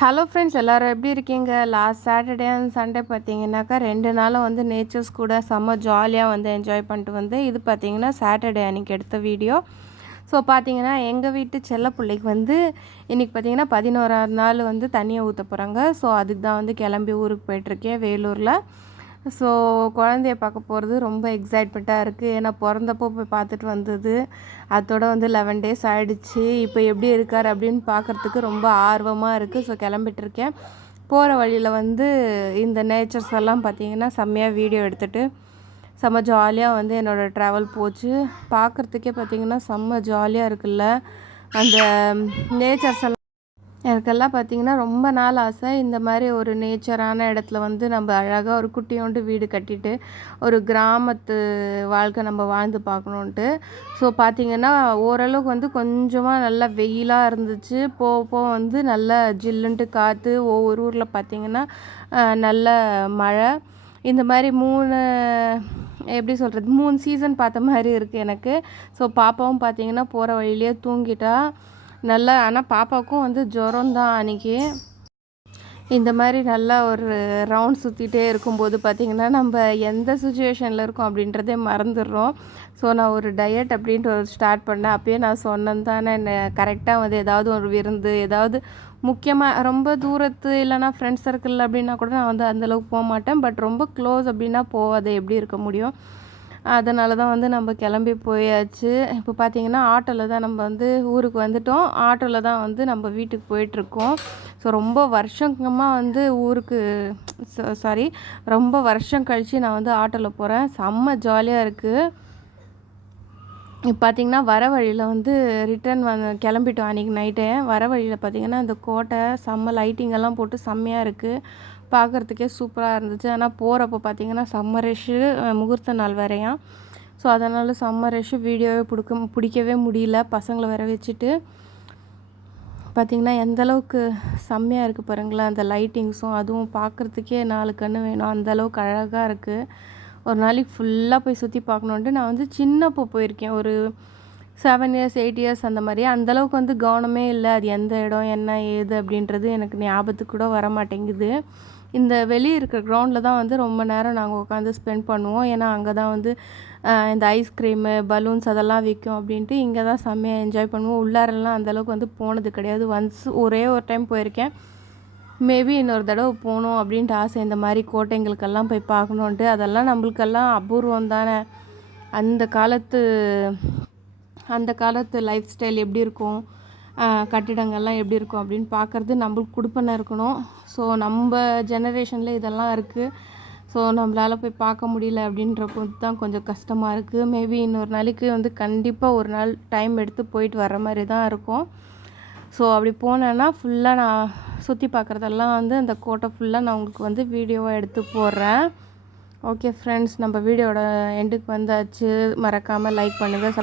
Hello friends, எல்லோரும் எப்படி இருக்கீங்க? லாஸ்ட் சாட்டர்டே அண்ட் சண்டே பார்த்தீங்கன்னாக்கா 2 நாளும் வந்து நேச்சர்ஸ் கூட செம்ம ஜாலியாக வந்து என்ஜாய் பண்ணிட்டு வந்து இது பார்த்தீங்கன்னா சாட்டர்டே அன்றைக்கி எடுத்த வீடியோ. ஸோ பார்த்தீங்கன்னா எங்கள் வீட்டு செல்ல பிள்ளைக்கு வந்து இன்றைக்கி பார்த்தீங்கன்னா 11ஆவது நாள் வந்து தண்ணியை ஊற்ற போகிறாங்க. ஸோ அதுக்கு தான் வந்து கிளம்பி ஊருக்கு போயிட்டுருக்கேன் வேலூரில். ஸோ குழந்தைய பார்க்க போகிறது ரொம்ப எக்ஸைட்மெண்ட்டாக இருக்குது. ஏன்னா பிறந்தப்போ போய் பார்த்துட்டு வந்தது, அதோட வந்து 11 டேஸ் ஆகிடுச்சு. இப்போ எப்படி இருக்கார் அப்படின்னு பார்க்குறதுக்கு ரொம்ப ஆர்வமாக இருக்குது. ஸோ கிளம்பிட்டுருக்கேன். போகிற வழியில் வந்து இந்த நேச்சர்ஸ் எல்லாம் பார்த்திங்கன்னா செம்மையாக வீடியோ எடுத்துகிட்டு செம்ம ஜாலியாக வந்து என்னோடய ட்ராவல் போச்சு. பார்க்குறதுக்கே பார்த்திங்கன்னா செம்ம ஜாலியாக இருக்குல்ல அந்த நேச்சர்ஸ் எல்லாம். எனக்கெல்லாம் பார்த்திங்கன்னா ரொம்ப நாள் ஆசை, இந்த மாதிரி ஒரு நேச்சரான இடத்துல வந்து நம்ம அழகாக ஒரு குட்டியோண்டு வீடு கட்டிட்டு ஒரு கிராமத்து வாழ்க்கை நம்ம வாழ்ந்து பார்க்கணுன்ட்டு. ஸோ பார்த்திங்கன்னா ஓரளவுக்கு வந்து கொஞ்சமாக நல்லா வெயிலாக இருந்துச்சு, போக வந்து நல்லா ஜில்லுன்ட்டு காற்று. ஒவ்வொரு ஊரில் பார்த்திங்கன்னா நல்ல மழை. இந்த மாதிரி எப்படி சொல்கிறது 3 சீசன் பார்த்த மாதிரி இருக்குது எனக்கு. ஸோ பாப்பாவும் பார்த்திங்கன்னா போகிற வழியிலே தூங்கிட்டா நல்லா. ஆனால் பாப்பாவுக்கும் வந்து ஜுரம் தான் அன்றைக்கி. இந்த மாதிரி நல்லா ஒரு ரவுண்ட் சுற்றிட்டே இருக்கும்போது பார்த்திங்கன்னா நம்ம எந்த சுச்சுவேஷனில் இருக்கோம் அப்படின்றதே மறந்துடுறோம். ஸோ நான் ஒரு டயட் அப்படின்ட்டு ஒரு ஸ்டார்ட் பண்ணேன். அப்போயே நான் சொன்னேன் தானே, கரெக்டாக வந்து ஏதாவது ஒரு விருந்து, ஏதாவது முக்கியமாக ரொம்ப தூரத்து இல்லைனா ஃப்ரெண்ட்ஸ் சர்க்கிள் அப்படின்னா கூட நான் வந்து அந்தளவுக்கு போக மாட்டேன். பட் ரொம்ப க்ளோஸ் அப்படின்னா போகாது, எப்படி இருக்க முடியும்? அதனால தான் வந்து நம்ம கிளம்பி போயாச்சு. இப்போ பார்த்திங்கன்னா ஆட்டோவில் தான் நம்ம வந்து ஊருக்கு வந்துட்டோம். ஆட்டோவில் தான் வந்து நம்ம வீட்டுக்கு போயிட்டுருக்கோம். ஸோ ரொம்ப வருஷங்கமாக வந்து ஊருக்கு ரொம்ப வருஷம் கழித்து நான் வந்து ஆட்டோவில் போகிறேன். செம்ம ஜாலியாக இருக்குது. இப்போ பார்த்திங்கன்னா வர வழியில் வந்து ரிட்டர்ன் கிளம்பிட்டோம் அன்றைக்கி நைட்டே. வர வழியில் பார்த்திங்கன்னா இந்த கோட்டை செம்ம லைட்டிங்கெல்லாம் போட்டு செம்மையாக இருக்குது, பார்க்குறதுக்கே சூப்பராக இருந்துச்சு. ஆனால் போகிறப்போ பார்த்திங்கன்னா செம்ம ரஷ்ஷு, முகூர்த்த நாள் வேறையாம். ஸோ அதனால் செம்ம ரஷ்ஷு, வீடியோவே பிடிக்கவே முடியல பசங்களை வர வச்சுட்டு. பார்த்திங்கன்னா எந்தளவுக்கு செம்மையாக இருக்குது பாருங்களேன், அந்த லைட்டிங்ஸும் அதுவும் பார்க்குறதுக்கே 4 கண்ணு வேணும், அந்தளவுக்கு அழகாக இருக்குது. ஒரு நாளைக்கு ஃபுல்லாக போய் சுற்றி பார்க்கணுன்ட்டு நான் வந்து சின்னப்போ போயிருக்கேன், ஒரு 7 இயர்ஸ் 8 இயர்ஸ் அந்த மாதிரி. அந்தளவுக்கு வந்து கவனமே இல்லை, அது எந்த இடம் என்ன ஏது அப்படின்றது எனக்கு ஞாபகத்துக்கு கூட வர மாட்டேங்குது. இந்த வெளியே இருக்கிற கிரவுண்டில் தான் வந்து ரொம்ப நேரம் நாங்கள் உட்காந்து ஸ்பெண்ட் பண்ணுவோம். ஏன்னா அங்கே தான் வந்து இந்த ஐஸ்கிரீமு பலூன்ஸ் அதெல்லாம் விற்கும் அப்படின்ட்டு இங்கே தான் செம்மையாக என்ஜாய் பண்ணுவோம். உள்ளாரெல்லாம் அந்தளவுக்கு வந்து போனது கிடையாது. ஒரே ஒரு டைம் போயிருக்கேன். மேபி இன்னொரு தடவை போகணும் அப்படின்ட்டு ஆசை, இந்த மாதிரி கோட்டைங்களுக்கெல்லாம் போய் பார்க்கணுன்ட்டு. அதெல்லாம் நம்மளுக்கெல்லாம் அபூர்வம் தானே. அந்த காலத்து லைஃப் ஸ்டைல் எப்படி இருக்கும், கட்டிடங்கள்லாம் எப்படி இருக்கும் அப்படின்னு பார்க்குறது நம்மளுக்கு கொடுப்பனை இருக்கணும். ஸோ நம்ம ஜெனரேஷனில் இதெல்லாம் இருக்குது. ஸோ நம்மளால் போய் பார்க்க முடியல அப்படின்றப்போ தான் கொஞ்சம் கஷ்டமாக இருக்குது. மேபி இன்னொரு நாளைக்கு வந்து கண்டிப்பாக ஒரு நாள் டைம் எடுத்து போயிட்டு வர்ற மாதிரி தான் இருக்கும். ஸோ அப்படி போனேன்னா ஃபுல்லாக நான் சுற்றி பார்க்குறதெல்லாம் வந்து அந்த கோட்டை ஃபுல்லாக நான் உங்களுக்கு வந்து வீடியோவாக எடுத்து போடுறேன். ஓகே ஃப்ரெண்ட்ஸ், நம்ம வீடியோட எண்டுக்கு வந்தாச்சு. மறக்காமல் லைக் பண்ணுங்கள்.